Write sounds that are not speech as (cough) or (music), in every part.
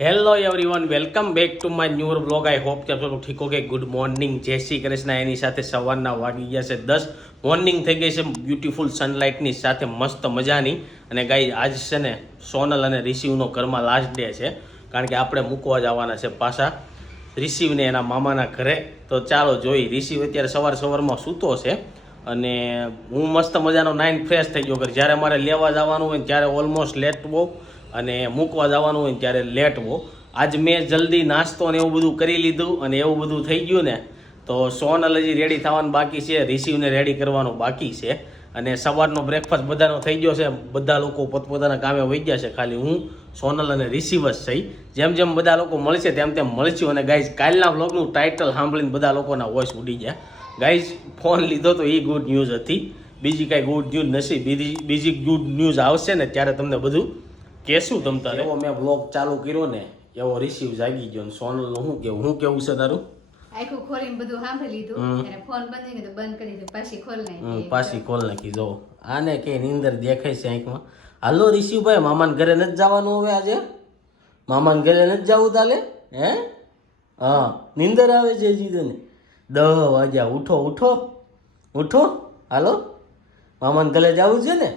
Hello everyone welcome back to my new blog I hope કે આપ સૌ ઠીક ઓકે ગુડ મોર્નિંગ જય શ્રી કૃષ્ણ. એની સાથે સવારના વાગી ગયા છે દસ. મોર્નિંગ થઈ ગઈ છે. બ્યુટીફુલ સનલાઇટની સાથે મસ્ત મજાની. અને ગાઈ આજ છે ને સોનલ અને રિસીવનો ઘરમાં લાસ્ટ ડે છે. કારણ કે આપણે મૂકવા જવાના છે પાછા. રિસીવને એના મામાના ઘરે. તો ચાલો જોઈ. રિસીવ અત્યારે સવાર સવારમાં સૂતો છે. અને હું મસ્ત મજાનો નાઇન ફ્રેશ થઈ ગયો. ઘર જ્યારે મારે લેવા જવાનું હોય ત્યારે ઓલમોસ્ટ લેટ બહુ અને મૂકવા જવાનું હોય ત્યારે લેટ હો આજ મેં જલ્દી નાસ્તો ને એવું બધું કરી લીધું અને એવું બધું થઈ ગયું ને, તો સોનલ હજી રેડી થવાનું બાકી છે, રિસીવને રેડી કરવાનું બાકી છે. અને સવારનો બ્રેકફાસ્ટ બધાનો થઈ ગયો છે. બધા લોકો પોતપોતાના કામે વહી ગયા છે. ખાલી હું, સોનલ અને રિસીવ જ થઈ જેમ જેમ બધા લોકો મળશે તેમ તેમ મળશું. અને ગાઈઝ કાલના વ્લોગનું ટાઇટલ સાંભળીને બધા લોકોના વોઇસ ઉડી ગયા. ગાઈઝ ફોન લીધો તો એ ગુડ ન્યૂઝ હતી. બીજી કાંઈ ગુડ ન્યૂઝ નથી. બીજી બીજી ગુડ ન્યૂઝ આવશે ને ત્યારે તમને બધું કહેશું તમ તારે? એવો મેં બ્લોગ ચાલુ કર્યો ને એવો રિસીવ જાગી ગયો ને સોનલનું શું કેવું શું કેવું છે તારું? આખું ખોલીને બધું સાંભળી લીધું. અને ફોન બંધ થઈ ગયો બંધ કરી દીધું પાછી ખોલ નાખી. પાછી ખોલ નાખી જો. આને કે નીંદર દેખાય છે આંખમાં? હાલો રિશિવભાઈ મામાને ઘરે નથી જવાનું હવે આજે? મામાને ઘરે નથી જવું તાલે? હે? હા નીંદર આવે છે જીદને દહ વાગ્યા ઉઠો ઉઠો. ઉઠો. હાલો? મામાને ઘરે જવું છે ને?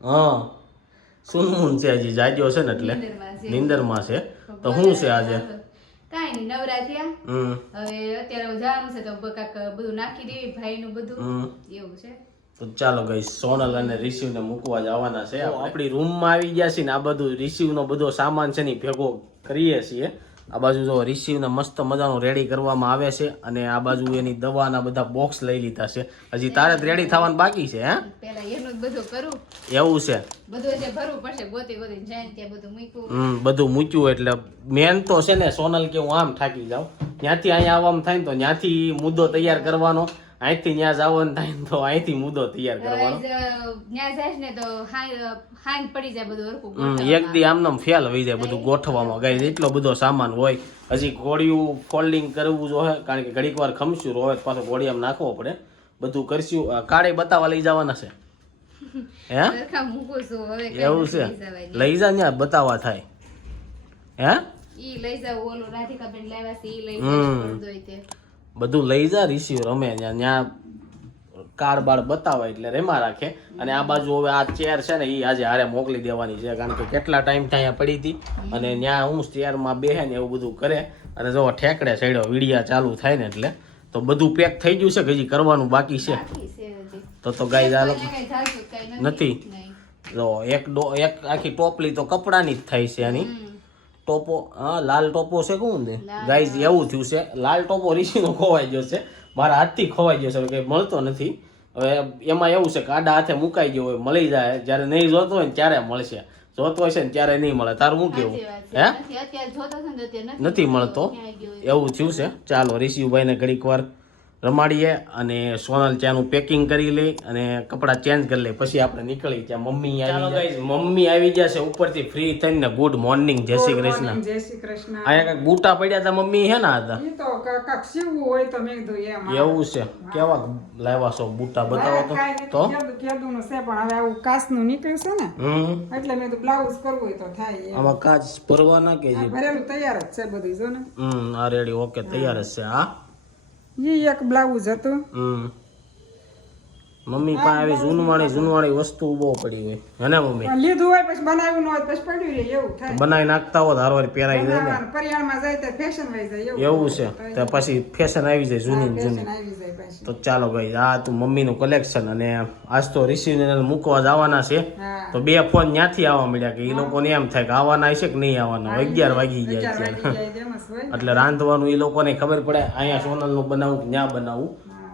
હા. સુનમુન છે હજી જાગ્યો છે ને એટલે. નિંદરમાં છે. છે. તો શું છે આજે? કાઈ નહીં નવરા થયા. હમ. હવે અત્યારે જવાનું છે તો કાક બધું નાખી દેવી ભાઈનું બધું. એવું છે. તો ચાલો ગઈ સોનલ અને રિસીવને મૂકવા જવાના છે. આપણી રૂમમાં આવી ગયા છીએ ને આ બધું રિસીવનો બધો સામાન છે ને ભેગો કરીએ છીએ. આ બાજુ જો રિસીવને મસ્ત મજાનું રેડી કરવામાં આવે છે અને આ બાજુ એની દવાના બધા બોક્સ લઈ લીધા છે. હજી તારે જ રેડી થવાનું બાકી છે હે? પેલા એનું બધું કરું. એવું છે. બધું જે ભરવું પડશે ગોતી ગોતી જાય ત્યાં બધું મૂક્યું. હમ બધું મૂક્યું એટલે મેન તો છે ને સોનલ કે હું આમ થાકી જાઉં. ત્યાંથી અહીંયા આવવામાં થાય ને તો ત્યાંથી મુદ્દો તૈયાર કરવાનો. અહીંથી ત્યાં ને થાય તો અહીંથી મુદ્દો તૈયાર કરવાનો. ત્યાં જાય ને તો હાંજ પડી જાય બધું હરખું એક દી આમનામ ફેલ વહી જાય બધું ગોઠવામાં ગાય એટલો બધો સામાન હોય. હજી ઘોડિયું ફોલ્ડિંગ કરવું જોઈએ કારણ કે ઘડીક વાર ખમશું રોવે પાછો ઘોડિયામાં નાખવો પડે. બધું કરશું. કાળે બતાવવા લઈ જવાના છે. (laughs) હે? એવું છે? લઈ જા ત્યાં બતાવવા થાય. હે? ઈ લઈ જાવ ઓલું રાધિકાબેન લાવ્યા છે ઈ લઈ હમ. બધું લઈ જા રિસીવ રમે ત્યાં ત્યાં કાર બાર બતાવે એટલે રેમા રાખે. અને આ બાજુ હવે આ ચેર છે ને એ આજે હારે મોકલી દેવાની છે. કારણ કે કેટલા ટાઈમ ત્યાં પડી હતી. અને ત્યાં હું ચેરમાં બેહે ને એવું બધું કરે. અને જો ઠેકડે સડ્યો વીડિયા ચાલુ થાય ને એટલે. તો બધું પેક થઈ ગયું છે કે હજી કરવાનું બાકી છે. તો તો ગાય કાંઈ નથી? જો એક ડો એક આખી ટોપલી તો કપડાની જ થાય છે આની. હમ. ટોપો હા લાલ ટોપો છે કહું ને. ગાઈઝ એવું થયું છે. લાલ ટોપો ઋષિનો ખોવાઈ ગયો છે. મારા હાથથી ખોવાઈ ગયો છે. હવે કંઈ મળતો નથી. હવે એમાં એવું છે કે આડા હાથે મુકાઈ ગયો હોય મળી જાય. જ્યારે નહીં જોતો હોય ને ત્યારે મળશે. જોતો હોય છે ને ત્યારે નહીં મળે. તારું શું કેવું? હે? નથી, મળતો. એવું થયું છે? ચાલો ઋષિભાઈને ઘડીક વાર રમાડીએ અને સોનલ ત્યાંનું પેકિંગ કરી લઈ અને કપડાં ચેન્જ કરી લઈ પછી આપણે નીકળી ત્યાં મમ્મી આવી મમ્મી આવી છે ઉપરથી ફ્રી થઈને ગુડ મોર્નિંગ જય શ્રી કૃષ્ણ. જય શ્રી કૃષ્ણ. અહીંયા કાંઈક બૂટા પડ્યા હતા મમ્મી હે ના હતા એવું છે. કેવા લાવ્યા છો બૂટા બતાવો તો? તો? છે પણ હવે આવું કાચનું નીકળ્યું ને હમ. એટલે મેં તો બ્લાઉઝ કરવું તો થાય આમાં કાચ ભરવાના કે ભરેલું તૈયાર જ છે બધું જો ને. હમ આ રેડી ઓકે તૈયાર જ છે હા. ઈ એક બ્લાઉઝ હતું. મમ્મી પાસે આવી જૂનવાણી જૂનવાણી વસ્તુ બહુ પડી હોય. હે મમ્મી? લીધું હોય પછી બનાવ્યું ન હોય પછી પડ્યું રહે એવું થાય. બનાવી નાખતા હોય હારવાર પહેરાઈ જાય ને. પરિયાણમાં જાય તો ફેશન વહી જાય એવું છે. તો પછી ફેશન આવી જાય જૂની જૂની. તો ચાલો ભાઈ આ તું મમ્મીનું કલેક્શન અને આજ તો રિસીવને મૂકવા જવાના છે. તો બે ફોન ત્યાંથી આવવા મળ્યા કે એ લોકોને એમ થાય કે આવવાના છે કે નહીં આવવાના? અગિયાર વાગી ગયા જાય તેમ એટલે રાંધવાનું એ લોકોને ખબર પડે અહીંયા સોનલનું બનાવું કે ત્યાં બનાવું?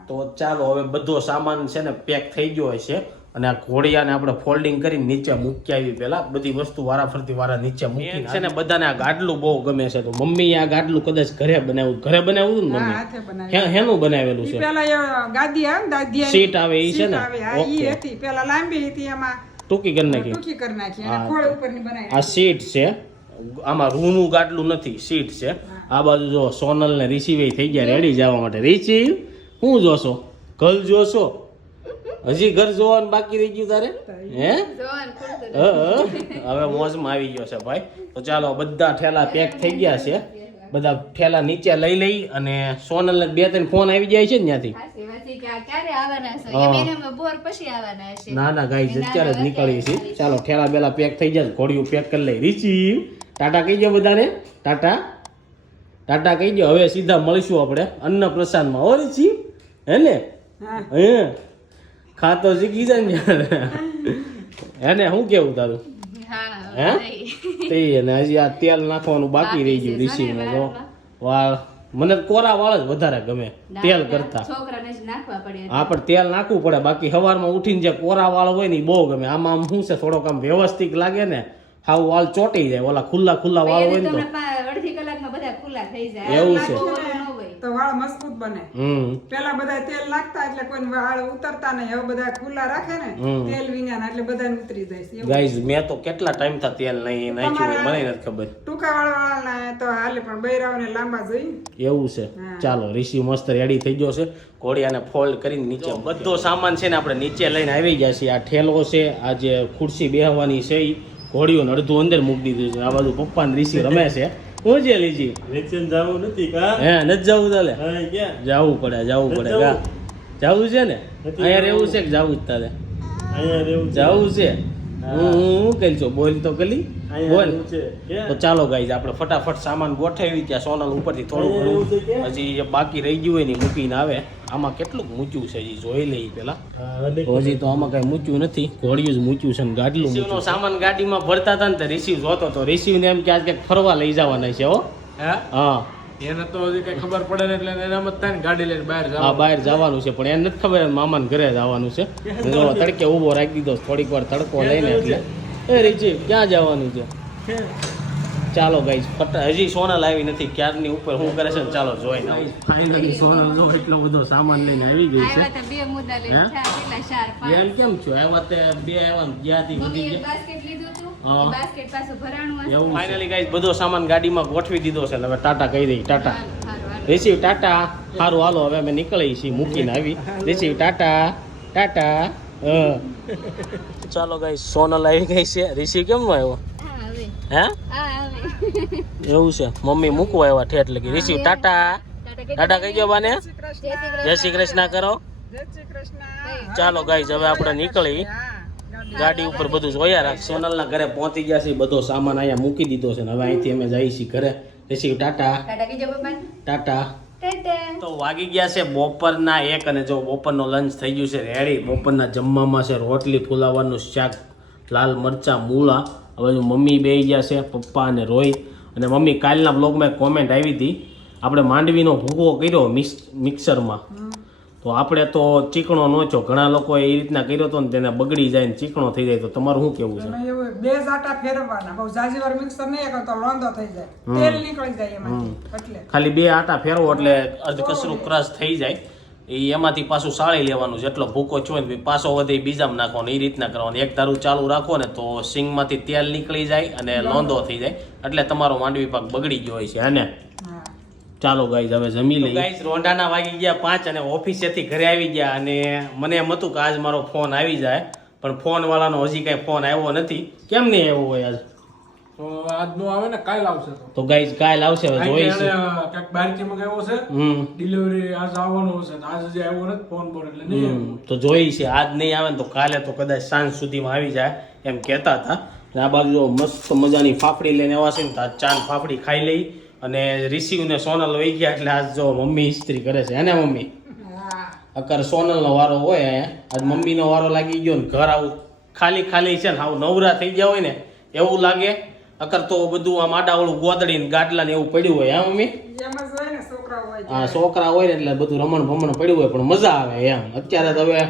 તો ચાલો હવે બધો સામાન છે ને પેક થઈ ગયો છે અને આ ઘોડિયાને આપણે ફોલ્ડિંગ કરી નીચે મૂકી આવી પેલા બધી વસ્તુ વારા ફરતી વારા નીચે મૂકી છે ને બધાને આ ગાડલું બહુ ગમે છે. તો મમ્મી આ ગાડલું કદાચ ઘરે બનાવ્યું. ઘરે બનાવ્યું ને મમ્મી? હાથે બનાવી હે- હેનું બનાવેલું છે? પેલા ગાદી આવે દાદી સીટ આવે એ છે ને? હા, ઓકે. હતી. પેલા લાંબી હતી એમાં. ટૂંકી કરી નાખી? ટૂંકી કરી નાખી અને ખોળ ઉપરની બનાવી આ સીટ છે. આમાં રૂનું ગાડલું નથી સીટ છે. આ બાજુ જો સોનલ ને રિસીવે થઈ ગયા રેડી જવા માટે. રિસીવ શું જોશો? ગલ જોશો? હજી ઘર જોવાનું બાકી રહી ગયું તારે? હે? હ, હ. હવે મોજમાં આવી ગયો છે ભાઈ. તો ચાલો બધા ઠેલા પેક થઈ ગયા છે. બધા ઠેલા નીચે લઈ લઈ અને સોનલ બે ત્રણ ફોન આવી જાય છે ને ત્યાંથી. ખાસી વાસી કે આ ક્યારે આવવાના છે હા. એ મહિનામાં બોર પછી ના ના ગાઈ અત્યારે જ નીકળીએ છીએ. ચાલો ઠેલા બેલા પેક થઈ જાય ઘોડિયું પેક કરી લઈ. રીચી ટાટા કહી દો બધાને. ટાટા. ટાટા કહી દો હવે સીધા મળીશું આપણે અન્ન પ્રસાદમાં હો રીચી. હે ને? હા. હે. ખાતો શીખી જાય ને એને શું કેવું તારું? હે? તે અને હજી આ તેલ નાખવાનું બાકી રહી ગયું રિસીવને તો વાળ. મને કોરા વાળ જ વધારે ગમે તેલ કરતા. હા પણ તેલ નાખવું પડે બાકી સવારમાં ઉઠીને જે કોરા વાળ હોય ને એ બહુ ગમે. આમાં આમ શું છે થોડોક આમ વ્યવસ્થિત લાગે ને હાવ વાળ ચોટી જાય ઓલા ખુલ્લા ખુલ્લા વાળ હોય ને તો. અડધી કલાકમાં બધા ખુલ્લા થઈ જાય. એવું છે. તો વાળ મજબૂત બને. હમ. પેલા બધા તેલ નાખતા એટલે કોઈ વાળ ઉતરતા નહીં. હવે બધા ખુલ્લા રાખે ને તેલ વિના એટલે બધા ઉતરી જાય ગાઈઝ મેં તો કેટલા ટાઈમ થા તેલ નહીં નાખ્યું મને નથી ખબર. ટૂંકા વાળ વાળા તો હાલે પણ બૈરાઓને લાંબા જોઈ. એવું છે. ચાલો ઋષિ મસ્ત રેડી થઈ ગયો છે. ઘોડિયાને ફોલ્ડ કરીને નીચે બધો સામાન છે ને આપણે નીચે લઈને આવી ગયા છીએ. આ ઠેલો છે આ જે ખુરશી બેહવાની છે ઈ ઘોડીઓને અડધું અંદર મૂકી દીધું છે. આ બધું પપ્પા ઋષિ રમે છે. હું છે લીજી? જવું નથી કા? હે નથી જવું તાલે? જવું પડે જવું પડે કા? જવું? છે ને? અહીંયા રહેવું છે કે જવું જ તારે અહીંયા રહેવું જવું છે? હું. હું હું છું? બોલ તો કલી. બોલ. તો ચાલો ગાઈઝ આપણે ફટાફટ સામાન ગોઠવી ત્યાં સોનલ ઉપરથી થોડું ઘણું હજી બાકી રહી ગયું હોય ને મૂકીને આવે. આમાં કેટલું મૂચ્યું છે હજી જોઈ લઈએ પેલા હજી તો આમાં કઈ મૂચ્યું નથી. ઘોડિયું જ મૂચ્યું છે ને ગાડલું સામાન ગાડીમાં ભરતા હતા ને તો રિસીવ જોતો તો રિસીવને એમ કે આજ ક્યાંક ફરવા લઈ જવાના છે હો. હા? એને તો હજી કઈ ખબર પડે ને એટલે એને થાય ને ગાડી લઈને બહાર હા બહાર જવાનું છે પણ એને નથી ખબર મામાને ઘરે જવાનું છે. તડકે ઊભો રાખી દીધો થોડીક વાર તડકો લઈને એટલે. એ રીચી ક્યાં જવાનું છે? ચાલો ગાઈસ ફટા હજી સોના આવી નથી ક્યારની ઉપર શું કરે છે ને ચાલો જોઈ ફાઇનલી સોના જો એટલો બધો સામાન લઈને આવી ગઈ છે. બે મુદ્દા લઈને કેટલા શાર પાંચ. એમ કેમ છો? આવ્યા તે બે આવ્યા ને જ્યાંથી વધી ગયા. બાસ્કેટ લીધું હતું. બાસ્કેટ પાછું ભરાણું ફાઇનલી ગાઈસ બધો સામાન ગાડીમાં ગોઠવી દીધો છે ને હવે ટાટા કહી દઈ ટાટા. રિસીવ ટાટા. સારું હાલો હવે અમે નીકળી છીએ મૂકીને આવી. Receive tata. ટાટા. હા. ચાલો ગાઈસ સોનલ આવી ગઈ છે. રિસીવ કેમ નો આવ્યો? હે એવું છે. મમ્મી મૂકવા આવ્યા ઠેઠ લગી. કે ટાટા. ટાટા ટાટા કહી ગયો બાને. જય શ્રી કૃષ્ણ. કરો જય શ્રી કૃષ્ણ ચાલો ગાઈઝ હવે આપણે નીકળી. ગાડી ઉપર બધું જોયા રાખ. સોનલના ઘરે પહોંચી ગયા છે. બધો સામાન અહીંયા મૂકી દીધો છે ને હવે અહીંથી અમે જઈએ છીએ ઘરે. Receive tata. Tata tata. તો વાગી ગયા છે બપોરના એક અને જો બપોરનો લંચ થઈ ગયું છે રેડી બપોરના જમવામાં છે રોટલી ફુલાવાનું શાક લાલ મરચાં મૂળા. હવે મમ્મી બે ગયા છે પપ્પા અને રોહિત. અને મમ્મી કાલના બ્લોગમાં એક કોમેન્ટ આવી હતી. આપણે માંડવીનો ભૂગો કર્યો મિક્સ મિક્સરમાં. તો આપણે તો ચીકણો નોચો ઘણા લોકોએ એ રીતના કર્યો હતો ને તેને બગડી જાય ને ચીકણો થઈ જાય. તો તમારું શું કેવું છે? એવું બે જાટા ફેરવવાના. બહુ જાજી વાર મિક્સર નહીં કરો તો લોંદો થઈ જાય. તેલ નીકળી જાય એમાંથી. એટલે. ખાલી બે આટા ફેરવો એટલે અર્ધ કસરું ક્રશ થઈ જાય. એ એમાંથી પાછું સાળી લેવાનું જેટલો ભૂકો છો ને પાછો વધે બીજામાં નાખવાનો એ રીતના કરવાનું. એક ધારું ચાલુ રાખો ને તો સિંગમાંથી તેલ નીકળી જાય અને લોંદો થઈ જાય. એટલે તમારો માંડવી પાક બગડી ગયો હોય છે. અને હા. ચાલો ગાઈઝ હવે જમી લઈએ. ગાઈઝ રોંઢાના વાગી ગયા પાંચ અને ઓફિસેથી ઘરે આવી ગયા અને મને એમ હતું કે આજ મારો ફોન આવી જાય. પણ ફોનવાળાનો હજી કાંઈ ફોન આવ્યો નથી. કેમ નહીં આવ્યો હોય આજ? તો આજ આવે ને કાલ આવશે તો. ગાઈઝ કાલ આવશે હવે જોઈશું. ક્યાંક બહારથી મંગાવ્યો છે. હમ. ડિલિવરી આજ આવવાનો છે આજ હજી આવ્યો નથી ફોન પર એટલે નહીં તો જોઈ છે આજ નહીં આવે ને તો કાલે તો કદાચ સાંજ સુધીમાં આવી જાય એમ કહેતા હતા. આ બાજુ જો મસ્ત મજાની ફાફડી લઈને આવશે છે ને તો આજ ચાંદ ફાફડી ખાઈ લઈ અને રિસીવ ને સોનલ વહી ગયા એટલે આજ જો મમ્મી ઇસ્ત્રી કરે છે. હે ને મમ્મી? હા અત્યારે સોનલનો વારો હોય અહીંયા. આજ મમ્મીનો વારો લાગી ગયો ને ઘર આવું ખાલી ખાલી છે ને આવું નવરા થઈ ગયા હોય ને એવું લાગે. અકર તો બધું આમ આડાવળું ગોદડી ને ગાડલા ને એવું પડ્યું હોય હા મમ્મી? એમ જ હોય ને છોકરાઓ હોય આ છોકરા હોય ને એટલે બધું રમણ ભમણ પડ્યું હોય પણ મજા આવે એમ. અત્યારે તો હવે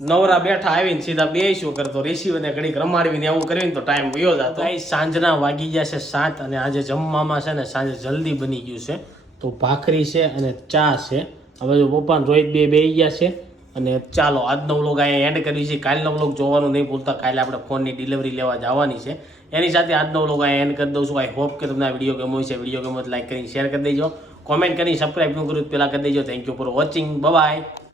નવરા બેઠા આવીને સીધા બે શું કરતો રિસીવ ને ઘડીક રમાડવીને એવું કરીને તો ટાઈમ વયો જતો. સાંજના વાગી ગયા છે સાત અને આજે જમવામાં છે ને સાંજે જલ્દી બની ગયું છે. તો ભાખરી છે અને ચા છે. હવે જો પપ્પા રોહિત બે બે ગયા છે અને ચાલો આજનો વ્લોગ અહીંયા એન્ડ કરી છે કાલનો વ્લોગ જોવાનું નહીં ભૂલતા, કાલે આપણે ફોનની ડિલિવરી લેવા જવાની છે. એની સાથે આજનો વ્લોગ અહીંયા એન્ડ કરી દઉં છું. આઈ હોપ કે તમને આ વીડિયો ગમ્યો છે વીડિયો ગમ્યો લાઈક કરીને શેર કરી દેજો. કોમેન્ટ કરીને સબસ્ક્રાઈબ ન કર્યું પહેલાં કરી દેજો. Thank you for watching bye